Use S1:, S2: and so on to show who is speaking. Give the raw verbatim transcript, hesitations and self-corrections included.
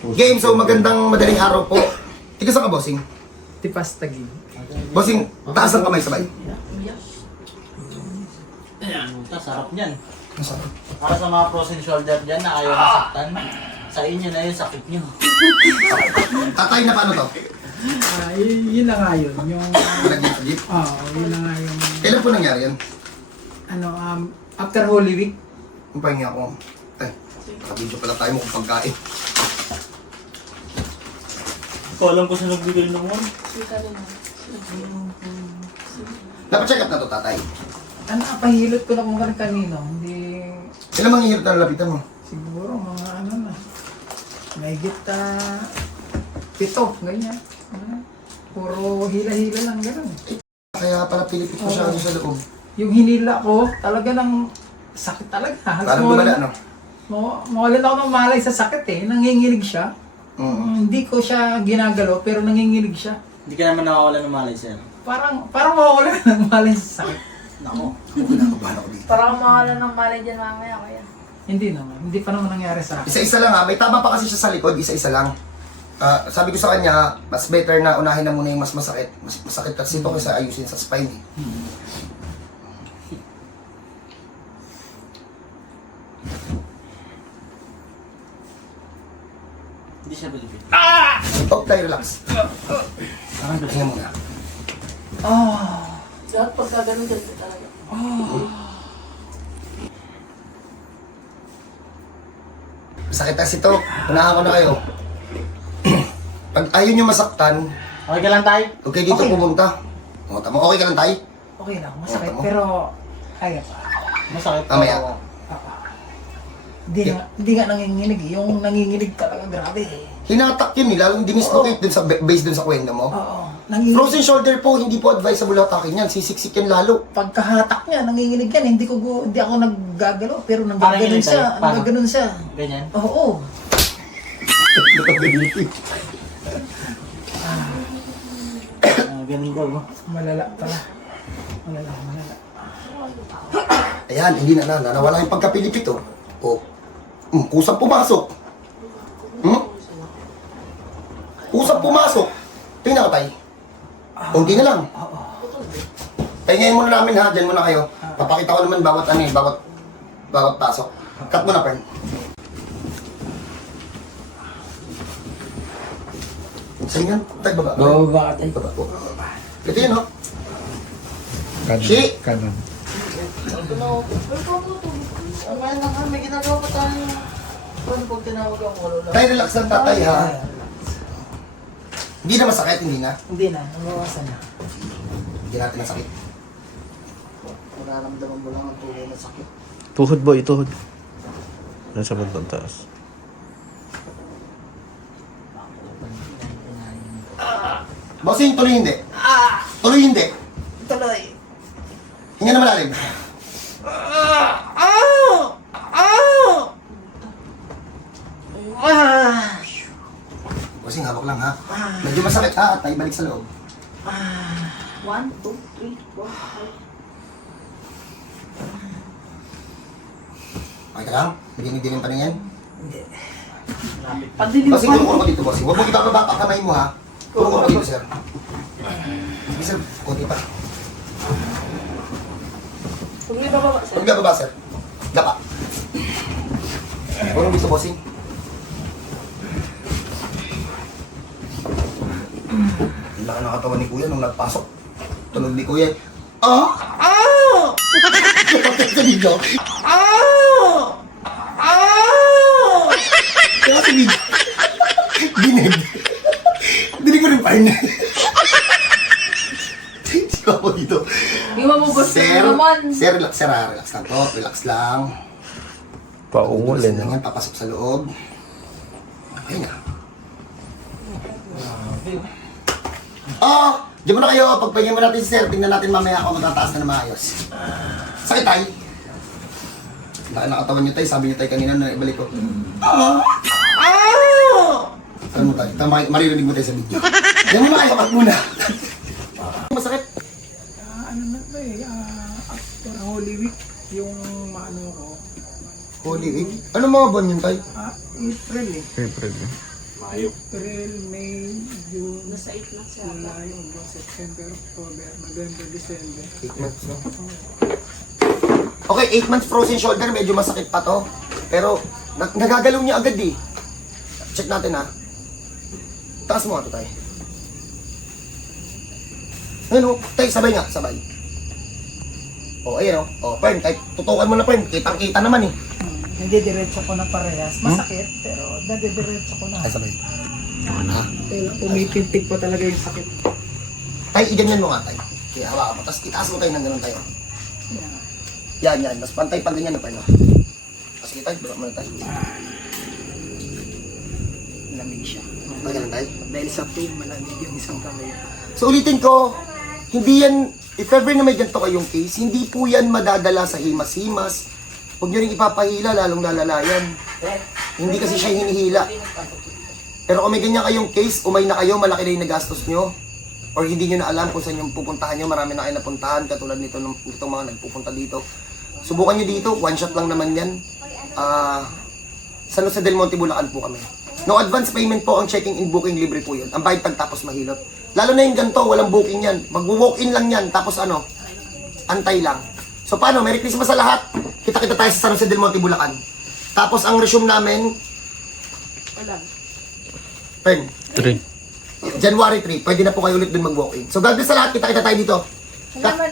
S1: Game, so magandang madaling araw po. Tika saan ka, bossing?
S2: Tipas tagi.
S1: Bossing, taas ang kamay sabay.
S3: Ayan, sarap niyan.
S1: Masarap.
S3: Para sa mga frozen shoulder dyan na ayaw nasaktan, sa inyo na yung sakit nyo.
S1: Tatay na paano to?
S2: Ah, y- yun na nga yun. Yung,
S1: Pinag-jeep.
S2: oh, yun na nga yung,
S1: Kailan po nangyari yan?
S2: ano, um, after Holy Week.
S1: Ang pahinga ako. Ay, nakabidyo pala tayo mo kung pagkain.
S3: Ikaw alam ko sa nagbigay ng one.
S1: Napacheck up na to, tatay.
S2: Ano, pahilot ko na kung kan kanino. Hindi,
S1: Kailan manghihirap na lalapitan mo?
S2: siguro mga ano na. May gita, pito, ganyan. Ano, puro hila-hila lang, gano'n.
S1: Kaya pala pilipit ko siya sa loob.
S2: Yung hinila ko, talaga ng sakit talaga. Halos
S1: Parang
S2: mawalan
S1: lumala,
S2: na-
S1: no?
S2: maw- Mawalan ako ng malay sa sakit eh. Nanginginig siya.
S1: Mm.
S2: Mm, hindi ko siya ginagalaw pero nanginginig siya.
S3: Hindi ka naman nakawala ng malay, sir.
S2: Parang parang mawawala na ng malay sa sakit.
S3: Nako.
S1: Kinakabahan ako dito.
S4: Para mawala ng malay dyan mamaya kaya.
S2: Hindi naman. Hindi pa naman nangyari sa akin.
S1: Isa-isa lang ha, may tama pa kasi siya sa likod, isa-isa lang. Ah, sabi ko sa kanya, mas better na unahin na muna yung mas masakit. Mas masakit kasi ito kaysa ayusin sa spine eh.
S3: Hindi siya bilipin.
S1: Oh, tayo relax. Parang tingnan muna.
S4: Lahat pagka ganun ganito talaga.
S1: Sakit kasi ito. Unahan ko na kayo. Pag ayaw nyo masaktan,
S3: Okay ka lang, tay?
S1: huwag kayo dito
S2: Okay.
S1: pumunta. O, tama. Okay ka lang tayo?
S2: Okay lang, masakit
S1: Tama.
S2: pero kaya pa.
S3: Masakit.
S1: Mamaya.
S3: Oo.
S2: Hindi nga, hindi nga nanginginig. eh. Yung nanginginig talaga, grabe eh.
S1: Hinatak yun eh, lalong dimislocate dun sa base dun sa kwenda mo.
S2: Oo. Nanginginig.
S1: Frozen shoulder po, hindi po advisable hatakin yan. Sisiksik yan lalo.
S2: Pagkahatak niya, nanginginig yan. Hindi ko gu- hindi ako naggagalaw pero
S3: Parang
S2: nanggaganon
S3: yun,
S2: siya.
S3: tayo. Paano?
S2: Nanggaganon siya.
S3: Ganyan.
S2: Oo.
S3: Ah, ganun daw. no?
S2: Malala pala. Malala, malala.
S1: Ayan, hindi na na. Nawala yung pagkapilipit oh. O, mm, kusang pumasok. Hmm? Kusang pumasok. Tingnan ko tayo. Kunti na lang. Pahingayin muna namin ha, dyan muna kayo. Papakita ko naman bawat ano eh, bawat bawat pasok. Cut mo na, Pern. Sige nga, tayo baba.
S2: Bababa ka tayo.
S1: Baba po. Ito yun, oh.
S5: Kanan.
S1: Shi!
S5: Kanan.
S3: Mamaya na nga, may ginagawa pa tayo. Paano pag tinawag ang walo lang?
S1: Tayo relax lang tatay ha. Hindi na masakit, hindi na.
S2: Hindi na, nabawasan na.
S1: Hindi natin nasakit.
S3: Nararamdaman mo lang ang tunay na sakit.
S5: Tuhod boy, tuhod. Nasa bandang taas.
S1: Bossing, tuloy hindi. Tuloy hindi.
S2: Tuloy.
S1: Hinga na malalim. Bossing, hawak lang ha. Medyo masakit ha, at tayo balik sa loob.
S4: One, two, three, four, five.
S1: Okay ka lang? Naginig-dinig pa rin yan?
S4: Padilim
S1: Bossing,
S4: pa.
S1: tulong ko dito, bossing. Huwag mo ibababa ang kamay mo ha. Tulong ko dito, sir. Sige, sir. Kunti pa.
S4: Huwag may bababa sir.
S1: Huwag ibababa, sir. Dapa. Tulong dito, bossing. Ang laki ng katawan ni Kuya nung nagpasok. Tunog ni Kuya. Ah! Ah! Kapatid sa video. Ah! Ah! Kaya sa video. Dinig. Dinig ko rin pa rin. Sika po dito.
S4: Yung mamubos
S1: Sir,
S4: na naman.
S1: sir, relax, sir, ah. Relax lang po. Relax lang.
S5: Paungol eh.
S1: Relax lang
S5: No?
S1: yan, papasok sa loob. Okay na. Ah! Diyan muna kayo, pagpahingin mo natin si sir, tingnan natin mamaya kung matataas na na maayos. Sakit tayo. Laki ng katawan niyo tayo, sabi niyo tayo kanina na ibalik ko. Ah! Ah! Ano mo tayo? Tama, maririnig mo tayo sa video. Diyan muna kayo, cut muna. Masakit.
S2: Ah, ano na ba eh, ah, after Holy Week, yung maano ko,
S1: Holy Week. Ano mga buwan yun tayo?
S2: ah, April eh.
S5: April.
S2: April, May, June,
S4: Nasa eight na siya.
S2: July, August, September, October, November, December.
S1: eight months, no? Okay, eight months frozen shoulder, medyo masakit pa to. Pero, nag nagagalaw niya agad eh. Check natin ha. Taas mo nga to tayo. Ayun o, tayo, sabay nga, sabay. O, ayun o. O, Pern, kahit tutukan mo na Pern, kitang-kita naman eh.
S2: Hmm, hindi diretso ko na parehas. Masakit, pero nadidiretso ko na.
S1: Ay, sabay. Ha?
S2: Pumitintig pa talaga yung sakit.
S1: Tay, iganyan mo nga tayo. Kaya hawakan mo, tapos itaas mo tayo ng ganun tayo. Yan, yan. Tapos pantay pa ganyan na Pern. O, sige tayo, bulak mo na tayo.
S2: Lamig siya.
S1: Ah, ganun tayo.
S2: Dahil sa pain, malamig yung isang kamay.
S1: So ulitin ko, hindi yan, if ever na may ganito kayong case, hindi po yan madadala sa himas-himas. Huwag nyo rin ipapahila, lalong lalala yan. Hindi kasi siya hinihila. Pero kung may ganyan kayong case, umay na kayo, malaki na yung nagastos nyo. Or hindi nyo na alam kung saan yung pupuntahan nyo, marami na kayo napuntahan, katulad nito, nitong mga nagpupunta dito. Subukan nyo dito, one shot lang naman yan. Ah... San Jose del Monte, Bulacan po kami. No advance payment po ang checking in booking, libre po yun. Ang bayad pagtapos mahilot. Lalo na yung ganito, walang booking yan. Mag-walk-in lang yan, tapos ano, antay lang. So paano, Merry Christmas sa lahat. Kita-kita tayo sa San Jose del Monte, Bulacan. Tapos ang resume namin,
S4: Wala.
S1: Pen,
S5: Three.
S1: January three, pwede na po kayo ulit dun mag-walk-in. So God bless sa lahat, kita-kita tayo dito. Cut.